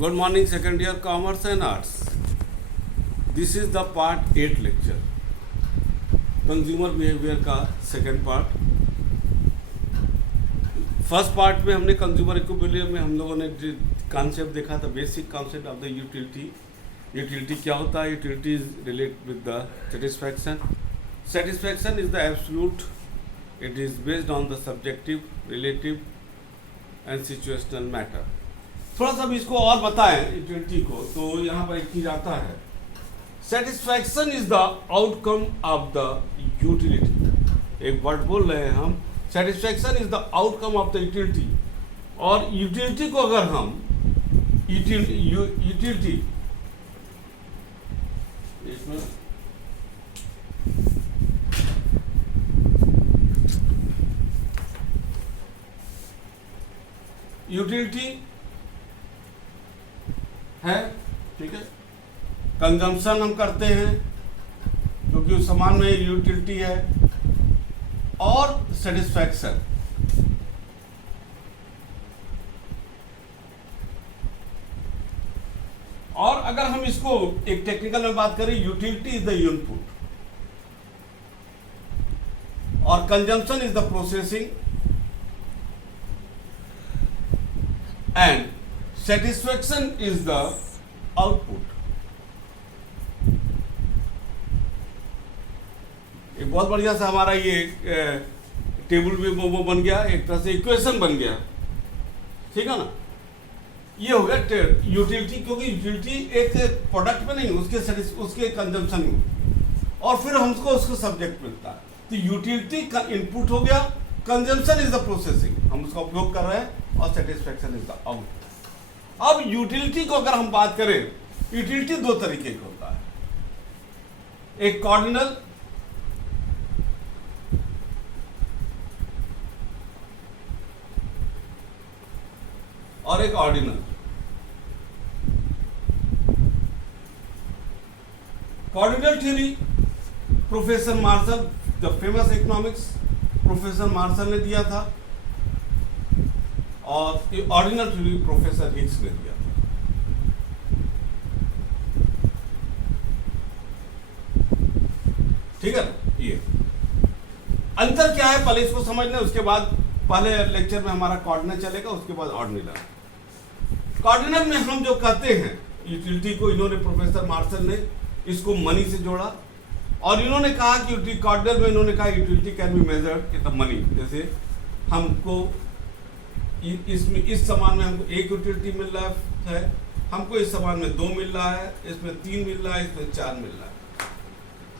Good morning second year commerce and arts. This is the part 8 lecture, consumer behaviour का second part. First part में हमने consumer equilibrium में हम लोगों ने कॉन्सेप्ट देखा था, basic concept of the utility. Utility क्या होता है? Utility is relate with the satisfaction. Satisfaction is the absolute. It is based on the subjective, relative and situational matter. थोड़ा सा भी इसको और बताएं यूटिलिटी को, तो यहाँ पर एक चीज आता है, satisfaction is the outcome of the utility. एक वर्ड बोल रहे हैं हम, satisfaction is the outcome of the utility. और यूटिलिटी को अगर हम यूटिलिटी इसमें यूटिलिटी है, ठीक है. कंजम्पशन हम करते हैं क्योंकि उस सामान में यूटिलिटी है. और सेटिस्फैक्शन, और अगर हम इसको एक टेक्निकल में बात करें, यूटिलिटी इज द इनपुट और consumption is the processing and satisfaction is the output. एक बहुत बढ़िया सा हमारा ये टेबल भी वो बन गया, एक तरह से इक्वेशन बन गया, ठीक है ना. ये हो गया यूटिलिटी, क्योंकि यूटिलिटी एक प्रोडक्ट में नहीं, उसके कंजम्पशन में, और फिर हमको उसको सब्जेक्ट मिलता है. तो यूटिलिटी का इनपुट हो गया, कंजम्पशन इज द प्रोसेसिंग, हम उसका उपयोग कर रहे हैं, और सेटिस्फैक्शन इज द आउटपुट. अब यूटिलिटी को अगर हम बात करें, यूटिलिटी दो तरीके का होता है. एक कॉर्डिनल और एक ordinal. Cardinal theory professor Marshall, the famous economics professor Marshall ने दिया था, और ऑर्डिनल थ्योरी प्रोफेसर हिग्स ने दिया था. ठीक है ना. ये अंतर क्या है पहले इसको समझ लें, उसके बाद पहले लेक्चर में हमारा कॉर्डिनल चलेगा, उसके बाद ऑर्डिनल. कॉर्डिनल में हम जो कहते हैं यूटिलिटी को, इन्होंने प्रोफेसर मार्शल ने इसको मनी से जोड़ा, और इन्होंने कहा कि कॉर्डिनल में इन्होंने कहा utility can be measured in the money. जैसे हमको इसमें इस सामान में हमको एक यूटिलिटी मिल रहा है, हमको इस सामान में 2 मिल रहा है, इसमें 3 मिल रहा है, इसमें 4 मिल रहा है.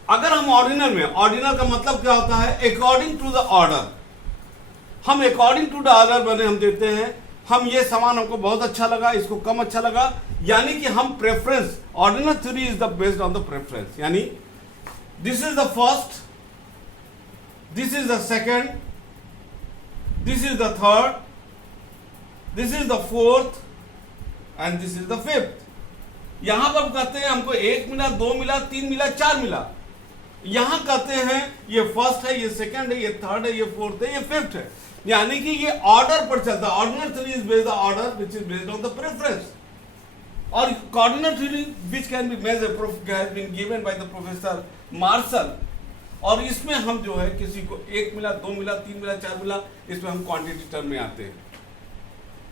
अगर हम ऑर्डिनल में, ऑर्डिनल का मतलब क्या होता है? According to the order. हम अकॉर्डिंग टू द ऑर्डर बने हम देते हैं, हम ये सामान हमको बहुत अच्छा लगा, इसको कम अच्छा लगा, यानी कि हम preference. Ordinal theory is the based on the preference, यानी this is the first, this is the second, this is the third, this is the fourth and this is the fifth. यहां पर कहते हैं हमको 1 मिला, 2 मिला, 3 मिला, 4 मिला. यहां कहते हैं ये फर्स्ट है, ये सेकंड है, ये थर्ड है, ये फोर्थ है, ये फिफ्थ है. यानी कि ये ऑर्डर पर चलता है. Ordinal theory is based on order which is based on the preference. और cardinal theory which can be measured has been given by the professor Marshall. और इसमें हम जो है किसी को 1 मिला, 2 मिला, 3 मिला, 4 मिला, इसमें हम क्वांटिटी टर्म में आते हैं.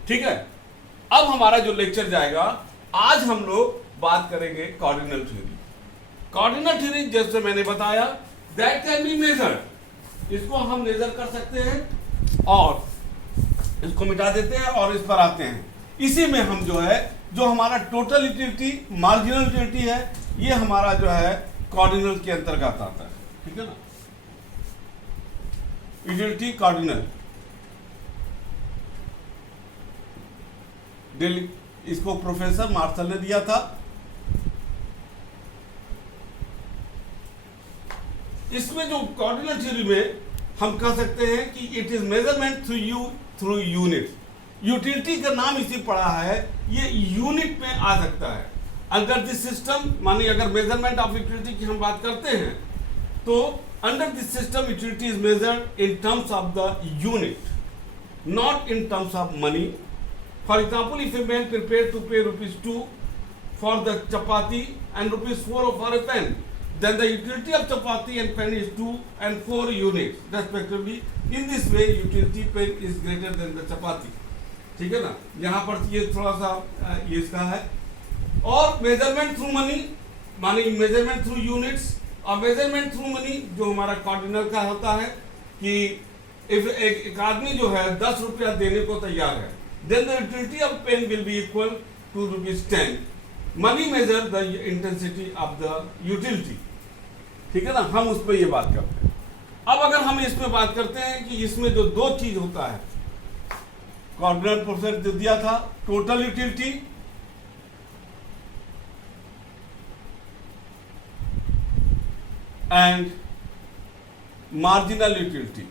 ठीक है. अब हमारा जो लेक्चर जाएगा, आज हम लोग बात करेंगे कॉर्डिनल थ्योरी. कॉर्डिनल थ्योरी जैसे मैंने बताया, दैट कैन बी मेजर्ड. इसको हम मेजर कर सकते हैं और इसको मिटा देते हैं और इस पर आते हैं. इसी में हम जो है, जो हमारा टोटल यूटिलिटी, मार्जिनल यूटिलिटी है, ये हमारा जो है कॉर्डिनल के अंतर्गत आता है. ठीक है ना. यूटिलिटी कॉर्डिनल दिल्ली, इसको प्रोफेसर मार्शल ने दिया था. इसमें जो कॉर्डिनल थ्योरी में हम कह सकते हैं कि it is measurement through unit. Utility का नाम इसी पड़ा है, ये यूनिट में आ सकता है. अंडर दिस सिस्टम, मानिए अगर मेजरमेंट ऑफ यूटिलिटी की हम बात करते हैं, तो under this system utility is measured in terms of the unit, not in terms of money. For example, if a man prepared to pay ₹2 for the chapati and ₹4 for a pen, then the utility of chapati and pen is 2 and 4 units respectively. In this way, utility pen is greater than the chapati. ठीक है ना, यहाँ पर ये थोड़ा सा ये इसका है. और मेजरमेंट थ्रू मनी, माने मेजरमेंट थ्रू यूनिट्स, और मेजरमेंट थ्रू मनी जो हमारा कार्डिनल का होता है कि एक आदमी जो है 10 रुपया देने को तैयार है, then the utility of pen will be equal to ₹10. Money measure the intensity of the utility. ठीक है ना, हम उस पर ये बात करते हैं. अब अगर हम इसमें बात करते हैं कि इसमें जो दो चीज होता है, कार्डिनल परसेंट जो दिया था, total utility and marginal utility.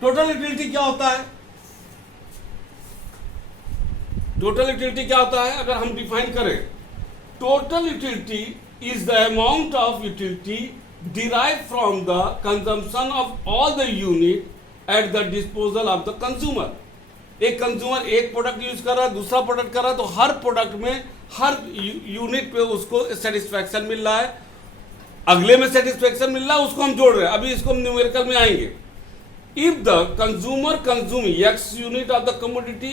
Total utility क्या होता है? टोटल यूटिलिटी क्या होता है अगर हम डिफाइन करें, total utility is the amount of utility derived from the consumption of all the unit at the disposal of the consumer. एक कंज्यूमर एक प्रोडक्ट यूज कर रहा है, दूसरा प्रोडक्ट कर रहा है, तो हर प्रोडक्ट में हर यूनिट पे उसको सेटिस्फैक्शन मिल रहा है, अगले में सेटिस्फैक्शन मिल रहा है, उसको हम जोड़ रहे हैं. अभी इसको हम न्यूमेरिकल में आएंगे. If the consumer consume X unit of the commodity,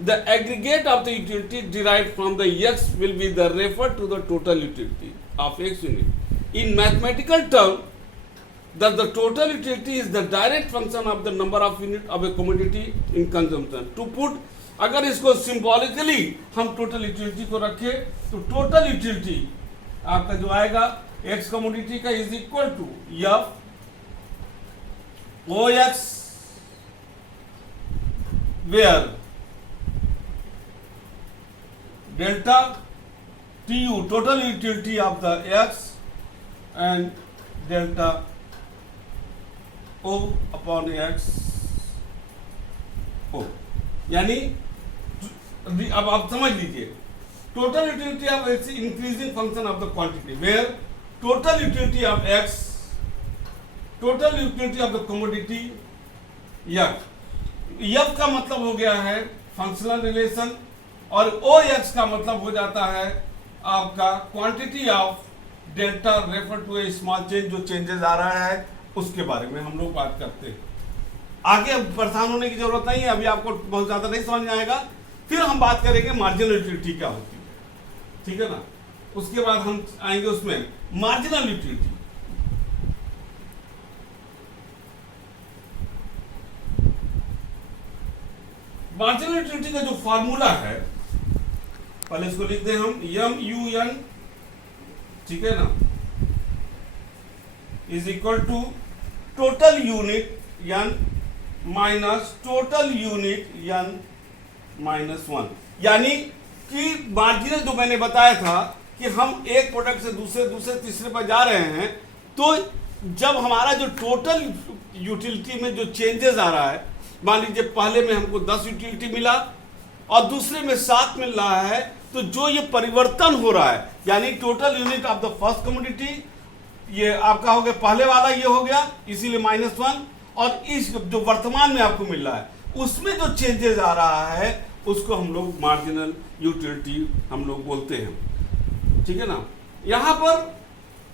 the aggregate of the utility derived from the X will be the referred to the total utility of X unit. In mathematical term, that the total utility is the direct function of the number of unit of a commodity in consumption. To put, अगर इसको symbolically हम total utility को रखें तो total utility आपका जो आएगा X commodity का is equal to F OX where delta TU total utility of the X and delta O upon X O. यानी अब आप समझ लीजिए, total utility of X increasing function of the quantity where total utility of X total utility of the commodity F का मतलब हो गया है फंक्शनल रिलेशन, और OX का मतलब हो जाता है आपका quantity of delta refer to a small change, जो चेंजेस आ रहा है उसके बारे में हम लोग बात करते हैं. आगे अब परेशान होने की जरूरत नहीं है, अभी आपको बहुत ज्यादा नहीं समझ में आएगा. फिर हम बात करेंगे मार्जिनल यूटिलिटी क्या होती है, ठीक है ना. उसके बाद हम आएंगे उसमें मार्जिनल यूटिलिटी. मार्जिनल यूटिलिटी का जो फार्मूला है, पहले इसको लिख दें हम, MUN, ठीक है ना, is equal to total unit N minus total unit N minus 1. यानी कि मार्जिनल जो मैंने बताया था कि हम एक प्रोडक्ट से दूसरे तीसरे पर जा रहे हैं, तो जब हमारा जो टोटल यूटिलिटी में जो चेंजेस आ रहा है, मान लीजिए पहले में हमको 10 यूटिलिटी मिला और दूसरे में 7 मिल रहा है, तो जो ये परिवर्तन हो रहा है, यानी total unit of the first commodity ये आपका हो गया, पहले वाला ये हो गया, इसीलिए -1, और इस जो वर्तमान में आपको मिल रहा है उसमें जो चेंजेस आ रहा है उसको हम लोग मार्जिनल यूटिलिटी हम लोग बोलते हैं, ठीक है ना. यहाँ पर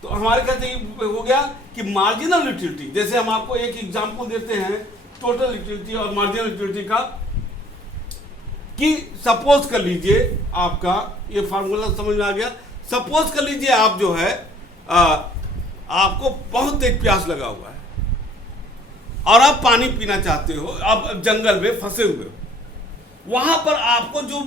तो हमारे कहते हो गया कि मार्जिनल यूटिलिटी, जैसे हम आपको एक एग्जांपल देते हैं टोटल यूटिलिटी और मार्जिनल यूटिलिटी का, कि सपोज कर लीजिए आपका ये फार्मूला समझ में आ गया. सपोज कर लीजिए आप जो है आपको बहुत तेज प्यास लगा हुआ है और आप पानी पीना चाहते हो, आप जंगल में फंसे हुए हो. वहां पर आपको जो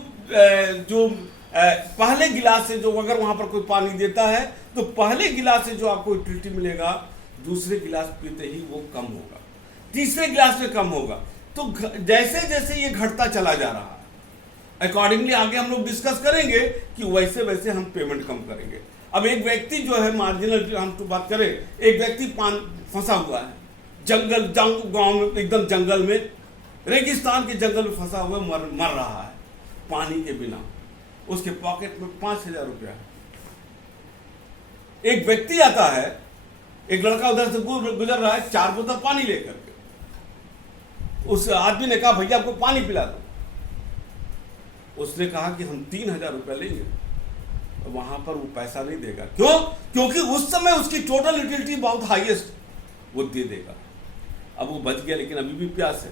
पहले गिलास से जो, अगर वहां पर कोई पानी देता है तो पहले गिलास से जो आपको यूटिलिटी मिलेगा, दूसरे गिलास पीते ही वो कम होगा, तीसरे गिलास में कम होगा. तो जैसे जैसे ये घटता चला जा रहा है, अकॉर्डिंगली आगे हम लोग डिस्कस करेंगे कि वैसे वैसे हम पेमेंट कम करेंगे. अब एक व्यक्ति जो है मार्जिनल, हम तो बात करें, एक व्यक्ति फंसा हुआ है गांव में, एकदम जंगल में, रेगिस्तान के जंगल में फंसा हुआ मर रहा है पानी के बिना. उसके पॉकेट में 5000 रुपया है. एक व्यक्ति आता है एक लड़का उधर से गुजर रहा है 4 बोतल पानी लेकर के। उस आदमी ने कहा भैया आपको पानी पिला दो। उसने कहा कि हम 3,000 रुपया लेंगे। तो वहां पर वो पैसा नहीं देगा। क्यों? क्योंकि उस समय उसकी टोटल यूटिलिटी बहुत हाईएस्ट, वो दे देगा। अब वो बच गया, लेकिन अभी भी प्यास है।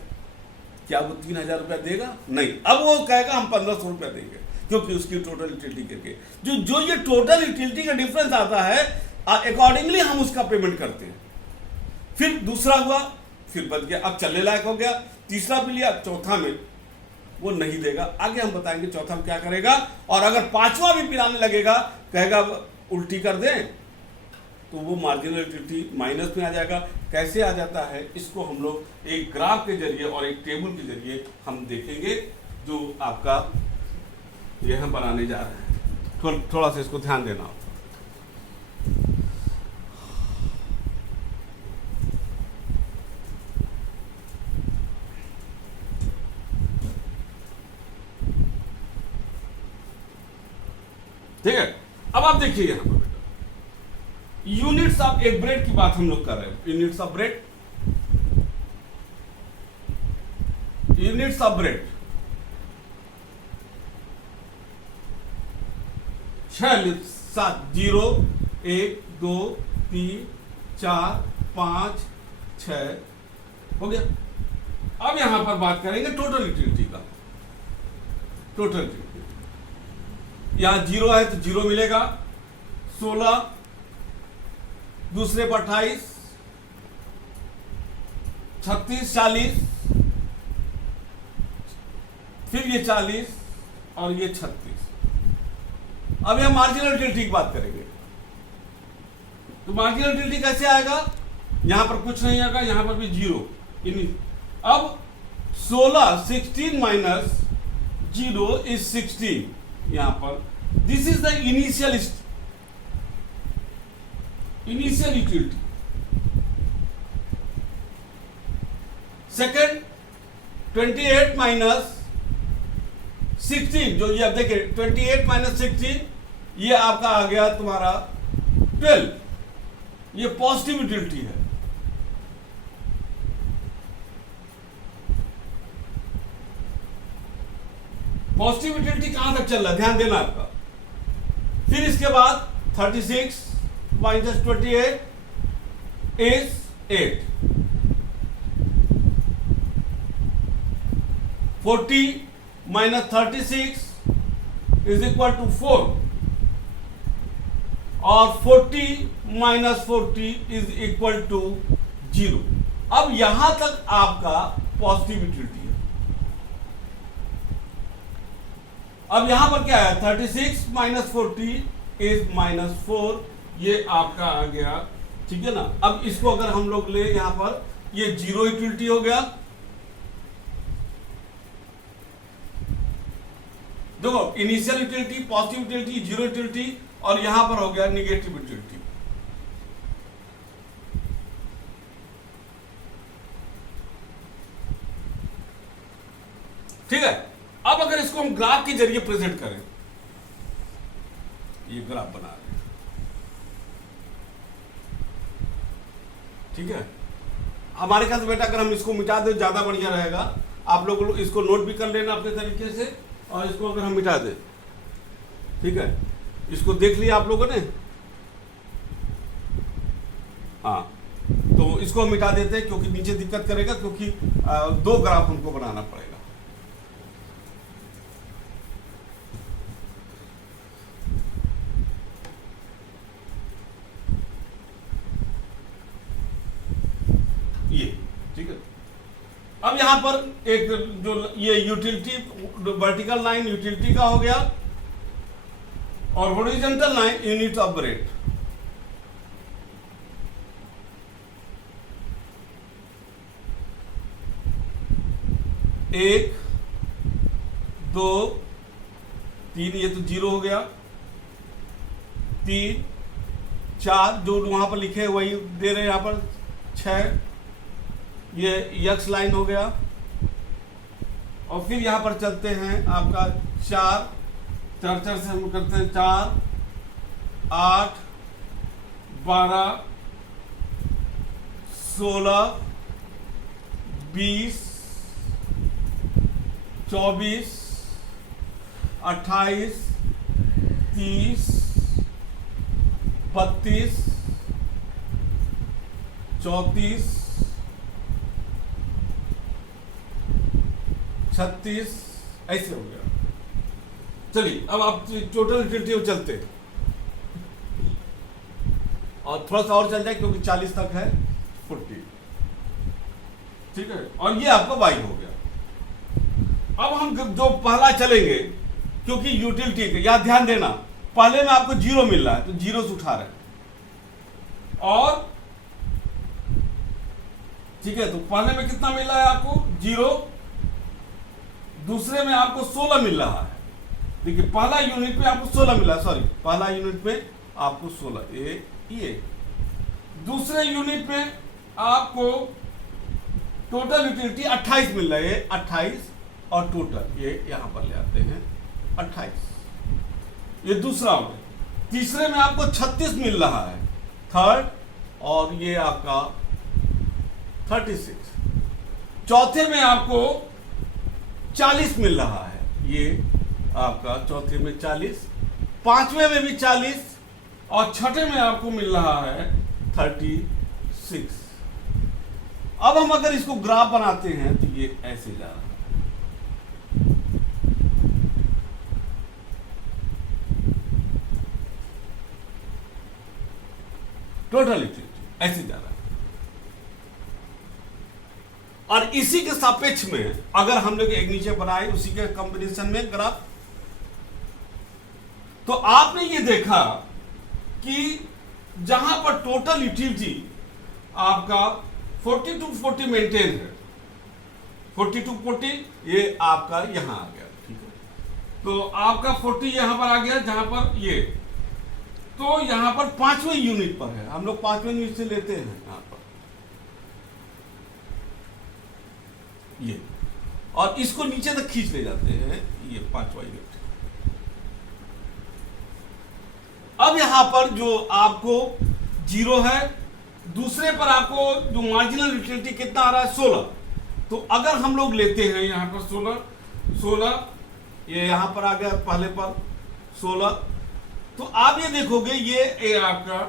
क्या वो 3,000 रुपया देगा? नहीं। अब वो कहेगा हम 1,500 रुपया देंगे, क्योंकि उसकी टोटल यूटिलिटी करके जो ये टोटल यूटिलिटी का डिफरेंस आता है, अकॉर्डिंगली हम उसका पेमेंट करते हैं। फिर दूसरा हुआ, फिर बच गया, अब चलने लायक हो गया। तीसरा भी लिया, चौथा में वो नहीं देगा। आगे हम बताएंगे चौथा में क्या करेगा। और अगर पांचवा भी पिलाने लगेगा, कहेगा उल्टी कर दें, तो वो मार्जिनल यूटिलिटी माइनस में आ जाएगा। कैसे आ जाता है, इसको हम लोग एक ग्राफ के जरिए और एक टेबल के जरिए हम देखेंगे, जो आपका ये हम बनाने जा रहे हैं। थोड़ा सा इसको ध्यान देना होगा। ठीक है, अब आप देखिए यहां पर बेटा, यूनिट्स ऑफ एक ब्रेड की बात हम लोग कर रहे हैं। Units of bread, units of bread 6 7 0 1 2 3 4 5 6 हो गया। अब यहां पर बात करेंगे टोटल यूटिलिटी का। टोटल यूटिलिटी यहां 0 है तो 0 मिलेगा, 16, दूसरे पर 28, 36, 40, फिर ये 40 और ये 36। अब यह मार्जिनल यूटिलिटी की बात करेंगे। तो मार्जिनल यूटिलिटी कैसे आएगा? यहां पर कुछ नहीं आएगा, यहां पर भी 0। अब 16 16 माइनस 0 इज 16। यहां पर this is the initial utility. Second 28 minus 16, जो ये अब देखिए 28 माइनस 16, ये आपका आ गया तुम्हारा 12। ये पॉजिटिव यूटिलिटी है। पॉजिटिव यूटिलिटी कहां तक चल रहा है, ध्यान देना आपका। फिर इसके बाद 36 minus 28 is 8, 40 minus 36 is equal to 4, और 40 माइनस 40 इज इक्वल टू 0। अब यहां तक आपका पॉजिटिव यूटिलिटी है। अब यहां पर क्या है, 36 माइनस 40 इज -4, ये आपका आ गया। ठीक है ना। अब इसको अगर हम लोग ले यहां पर, ये 0 यूटिलिटी हो गया। देखो, initial utility, positive utility, 0 utility, और यहां पर हो गया निगेटिव यूटिलिटी। ठीक है। अब अगर इसको हम ग्राफ के जरिए प्रेजेंट करें, ये ग्राफ बना रहे हैं। ठीक है। हमारे ख्याल से बेटा अगर हम इसको मिटा दें ज्यादा बढ़िया रहेगा। आप लोग इसको नोट भी कर लेना अपने तरीके से, और इसको अगर हम मिटा दें, ठीक है, इसको देख लिया आप लोगों ने। हाँ, तो इसको हम मिटा देते हैं, क्योंकि नीचे दिक्कत करेगा, क्योंकि 2 ग्राफ हमको बनाना पड़ेगा। ये ठीक है। अब यहां पर एक जो ये यूटिलिटी, वर्टिकल लाइन यूटिलिटी का हो गया, और horizontal line unit of bread. एक, 2, 3, ये तो 0 हो गया, 3, 4, जो वहां पर लिखे वही दे रहे हैं यहां पर, 6, ये यक्स लाइन हो गया, और फिर यहां पर चलते हैं आपका 4 से हम करते हैं 4, 8, 12, 16, 20, 24, 28, 30, 32, 34, 36, ऐसे हो गया। चलिए अब आप टोटल यूटिलिटी में चलते हैं और थोड़ा सा और चल जाए क्योंकि 40 तक है 40, ठीक है, और ये आपका वाई हो गया। अब हम जो पहला चलेंगे, क्योंकि यूटिलिटी के यहां ध्यान देना, पहले में आपको 0 मिल रहा है तो 0 से उठा रहे हैं, और ठीक है, तो पहले में कितना मिल रहा है आपको 0, दूसरे में आपको 16 मिल रहा है। देखिए पहला यूनिट में आपको 16 मिला, सॉरी पहला यूनिट में आपको 16 ये, दूसरे यूनिट में आपको टोटल यूटिलिटी 28 मिल रहा है, ये 28 और टोटल ये यहां पर ले आते हैं 28, ये दूसरा में। तीसरे में आपको 36 मिल रहा है थर्ड, और ये आपका 36। चौथे में आपको 40 मिल रहा है, ये आपका चौथे में 40, पांचवें में भी 40 और छठे में आपको मिल रहा है 36। अब हम अगर इसको ग्राफ बनाते हैं तो ये ऐसे जा रहा है, टोटल यूटिलिटी ऐसे जा रहा है। और इसी के सापेक्ष में अगर हम लोग एक नीचे बनाए उसी के कॉम्बिनेशन में ग्राफ, तो आपने ये देखा कि जहां पर टोटल यूटिलिटी आपका 40 to 40 मेंटेन है, 40 to 40 ये आपका यहां आ गया, ठीक है, तो आपका 40 यहां पर आ गया, जहां पर ये, तो यहां पर पांचवें यूनिट पर है, हम लोग पांचवें यूनिट से लेते हैं यहां पर ये, और इसको नीचे तक खींच ले जाते हैं, ये पांचवा यूनिट। अब यहां पर जो आपको 0 है, दूसरे पर आपको जो मार्जिनल यूटिलिटी कितना आ रहा है 16, तो अगर हम लोग लेते हैं यहां पर 16, ये यहां पर आ गया पहले पर 16, तो आप ये देखोगे ये आपका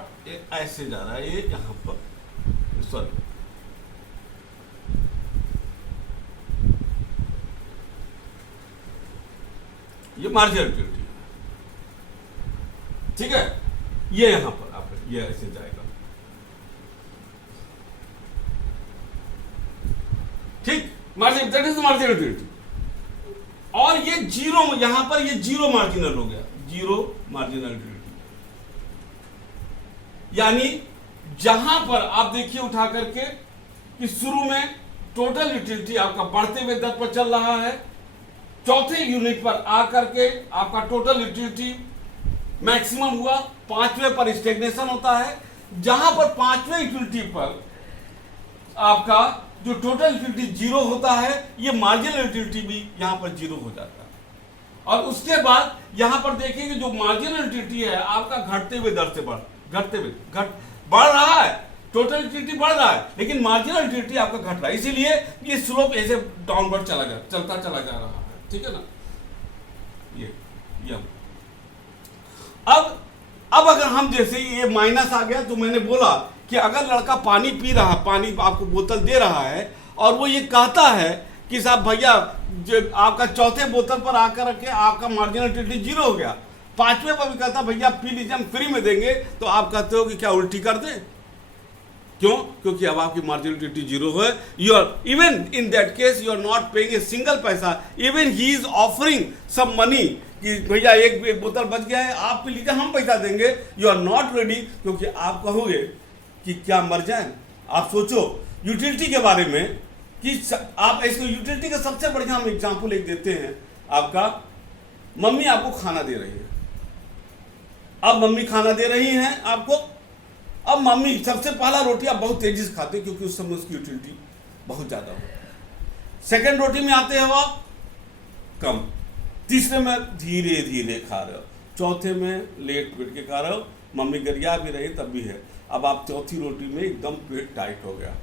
ऐसे जा रहा है, ये यहां पर, सॉरी ये मार्जिनल यूटिलिटी, ठीक है, ये यहां पर आप ये ऐसे जाएगा, ठीक, margin, that is marginal utility. और ये 0 यहां पर ये 0 मार्जिनल हो गया, 0 मार्जिनल यूटिलिटी, यानी जहां पर आप देखिए उठा करके कि शुरू में टोटल यूटिलिटी आपका बढ़ते हुए दर पर चल रहा है, चौथे यूनिट पर आकर के आपका टोटल यूटिलिटी मैक्सिमम हुआ, पांचवें पर स्टेग्नेशन होता है, जहां पर पांचवें यूटिलिटी पर आपका जो टोटल यूटिलिटी 0 होता है, ये मार्जिनल यूटिलिटी भी यहां पर 0 हो जाता है। और उसके बाद यहां पर देखिए जो मार्जिनल यूटिलिटी है आपका घटते हुए दर से बढ़ रहा है, टोटल यूटिलिटी बढ़ रहा है लेकिन मार्जिनल यूटिलिटी आपका घट रहा है, इसीलिए ये स्लोप ऐसे डाउनवर्ड चलता चला जा रहा है, ठीक है ना, ये अब अगर हम जैसे ये माइनस आ गया, तो मैंने बोला कि अगर लड़का पानी पी रहा, पानी आपको बोतल दे रहा है और वो ये कहता है कि साहब भैया जो आपका चौथे बोतल पर आकर के आपका मार्जिनल यूटिलिटी 0 हो गया, पांचवें पर भी कहता भैया पी लीजिए हम फ्री में देंगे, तो आप कहते हो कि क्या उल्टी कर दें, क्यों? क्योंकि अब आपकी मार्जिनल यूटिलिटी 0 है, you are even in that case you are not paying a single paisa, even he is offering some money कि भैया एक बोतल बच गया है आप पी लीजिए हम पैसा देंगे, यू आर नॉट रेडी, क्योंकि आप कहोगे कि क्या मर जाए। आप सोचो यूटिलिटी के बारे में कि आप इसको यूटिलिटी का सबसे बढ़िया हम एग्जांपल एक देते हैं, आपका मम्मी आपको खाना दे रही है, अब मम्मी खाना दे रही हैं आपको, अब मम्मी सबसे पहला रोटी आप बहुत तेजी से खाते हैं क्योंकि उस समय उसकी यूटिलिटी बहुत ज्यादा हो, सेकंड रोटी में आते हो आप कम, तीसरे में धीरे धीरे खा रहे हो, चौथे में लेट पेट के खा रहे हो, मम्मी गरिया भी रही तब भी है, अब आप चौथी रोटी में एकदम पेट टाइट हो गया,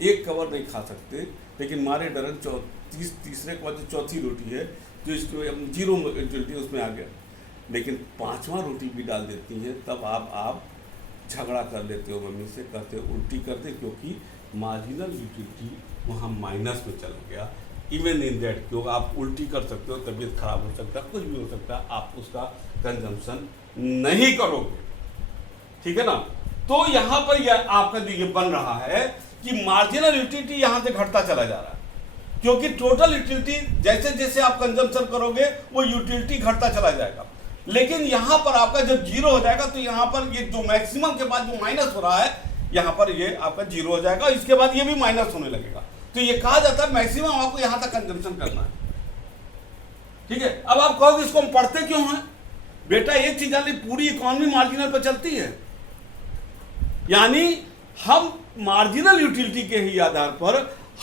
एक कवर नहीं खा सकते, लेकिन मारे डरन तीसरे के बाद जो चौथी रोटी है जो इसको जीरो यूटिलिटी उसमें आ गया, लेकिन पांचवा रोटी भी डाल देती हैं, तब आप झगड़ा कर लेते हो मम्मी से, कहते हो उल्टी करते, क्योंकि मार्जिनल यूटिलिटी वहाँ माइनस में चला गया। इवन इन दैट, क्योंकि आप उल्टी कर सकते हो, तबीयत खराब हो सकता है, कुछ भी हो सकता है, आप उसका कंजम्पशन नहीं करोगे, ठीक है ना। तो यहाँ पर यह आपका ये बन रहा है कि मार्जिनल यूटिलिटी यहाँ से घटता चला जा रहा है, क्योंकि टोटल यूटिलिटी जैसे जैसे आप कंजम्पशन करोगे वो यूटिलिटी घटता चला जाएगा। लेकिन यहाँ पर आपका जब जीरो हो जाएगा तो यहाँ पर ये जो मैक्सिमम के बाद जो माइनस हो रहा है, यहाँ पर ये आपका जीरो हो जाएगा, इसके बाद ये भी माइनस होने लगेगा। तो ये कहा जाता है मैक्सिमम आपको यहाँ तक कंजम्पशन करना है, ठीक है। अब आप कहोगे इसको हम पढ़ते क्यों हैं? बेटा एक चीज जानिए, पूरी इकोनॉमी मार्जिनल पर चलती है, यानी हम मार्जिनल यूटिलिटी के ही आधार पर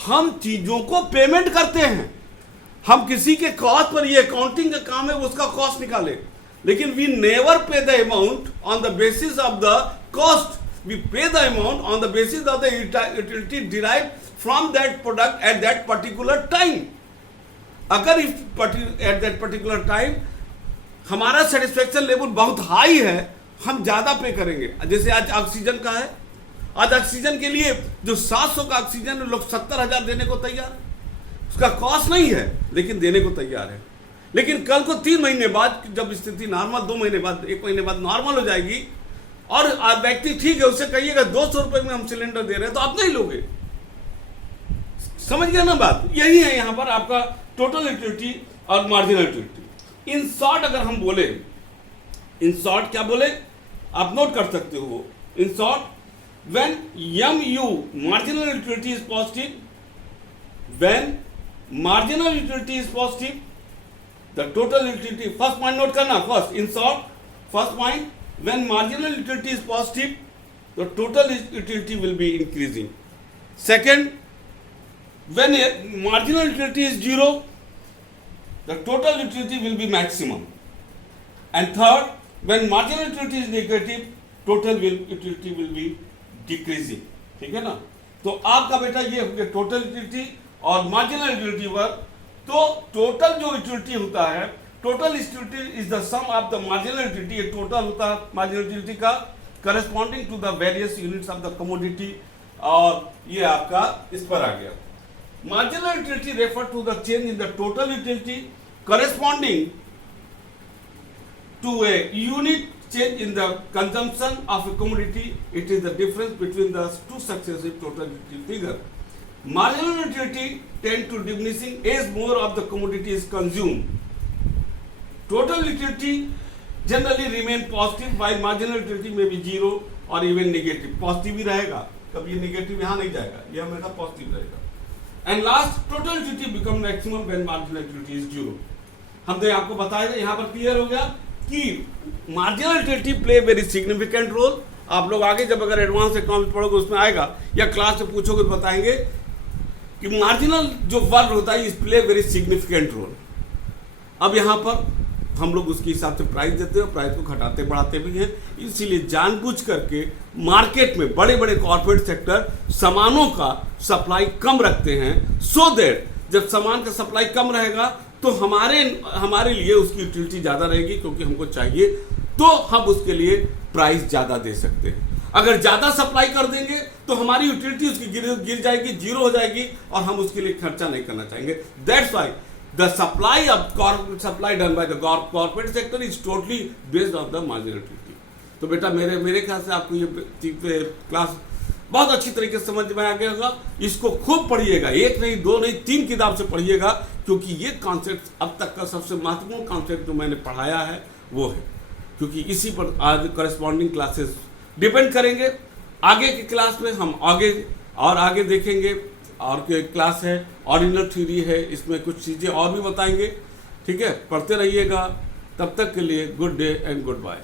हम चीजों को पेमेंट करते हैं। हम किसी के कॉस्ट पर, ये अकाउंटिंग का काम है, उसका कॉस्ट निकाले, लेकिन we never pay the amount on the basis of the cost, we pay the amount on the basis of the utility derive from that product at that particular time. अगर at that particular time हमारा satisfaction level बहुत high है, हम ज्यादा पे करेंगे। जैसे आज ऑक्सीजन का है, आज ऑक्सीजन के लिए जो 700 का ऑक्सीजन लोग 70,000 देने को तैयार है, उसका कॉस्ट नहीं है लेकिन देने को तैयार है। लेकिन कल को 3 महीने बाद जब स्थिति नॉर्मल, 2 महीने बाद, 1 महीने बाद नॉर्मल हो जाएगी और व्यक्ति ठीक है, उससे कहिएगा 200 रुपए में हम सिलेंडर दे रहे हैं, तो आप नहीं लोगे। समझ गया ना बात? यही है यहाँ पर आपका टोटल यूटिलिटी और मार्जिनल यूटिलिटी। इन शॉर्ट अगर हम बोले, इन शॉर्ट क्या बोले आप नोट कर सकते हो। In short, when MU marginal utility is positive, when marginal utility is positive, the total utility, first point note करना, first in short, first point, when marginal utility is positive, the total utility will be increasing. Second, when marginal utility is zero, the total utility will be maximum. And third, when marginal utility is negative, total utility will be decreasing, ठीक है ना। तो आपका बेटा ये हो गया total utility और मार्जिनल यूटिलिटी पर। तो टोटल जो यूटिलिटी होता है, total utility is the sum of the marginal utility, ये टोटल होता है मार्जिनल यूटिलिटी का corresponding to the various units of the commodity, और ये आपका इस पर आ गया। Marginal utility refer to the change in the total utility corresponding to a unit change in the consumption of a commodity. It is the difference between the two successive total utility figure. Marginal utility tend to diminishing as more of the commodity is consumed. Total utility generally remain positive, while marginal utility may be zero or even negative. Positive ही रहेगा, कभी ये negative यहाँ नहीं जाएगा, ये हमेशा positive रहेगा। And last, total utility become maximum when marginal utility is zero. हम तो आपको बताएगा, यहाँ पर क्लियर हो गया कि marginal utility play very significant role. आप लोग आगे जब अगर एडवांस इकोनॉमिक्स पढ़ोगे उसमें आएगा, या क्लास से पूछोगे तो बताएंगे कि मार्जिनल जो वर्ड होता है इस प्ले वेरी सिग्निफिकेंट रोल। अब यहाँ पर हम लोग उसके हिसाब से प्राइस देते हैं, प्राइस को घटाते बढ़ाते भी हैं। इसीलिए जानबूझ करके मार्केट में बड़े बड़े कॉर्पोरेट सेक्टर सामानों का सप्लाई कम रखते हैं, सो दैट जब सामान का सप्लाई कम रहेगा तो हमारे लिए उसकी यूटिलिटी ज़्यादा रहेगी, क्योंकि हमको चाहिए, तो हम उसके लिए प्राइस ज़्यादा दे सकते हैं। अगर ज़्यादा सप्लाई कर देंगे तो हमारी यूटिलिटी उसकी गिर जाएगी, जीरो हो जाएगी, और हम उसके लिए खर्चा नहीं करना चाहेंगे। That's why the supply done by the corporate sector is totally based on the marginal utility. तो बेटा मेरे ख्याल से आपको ये क्लास बहुत अच्छी तरीके से समझ में आ गया होगा। इसको खूब पढ़िएगा, 1 नहीं 2 नहीं 3 किताब से पढ़िएगा, क्योंकि ये कॉन्सेप्ट अब तक का सबसे महत्वपूर्ण कॉन्सेप्ट जो मैंने पढ़ाया है वो है, क्योंकि इसी पर आज करस्पॉन्डिंग क्लासेस डिपेंड करेंगे। आगे की क्लास में हम आगे देखेंगे, और क्लास है ऑर्डिनल थ्योरी है, इसमें कुछ चीज़ें और भी बताएंगे, ठीक है। पढ़ते रहिएगा, तब तक के लिए good day and good bye.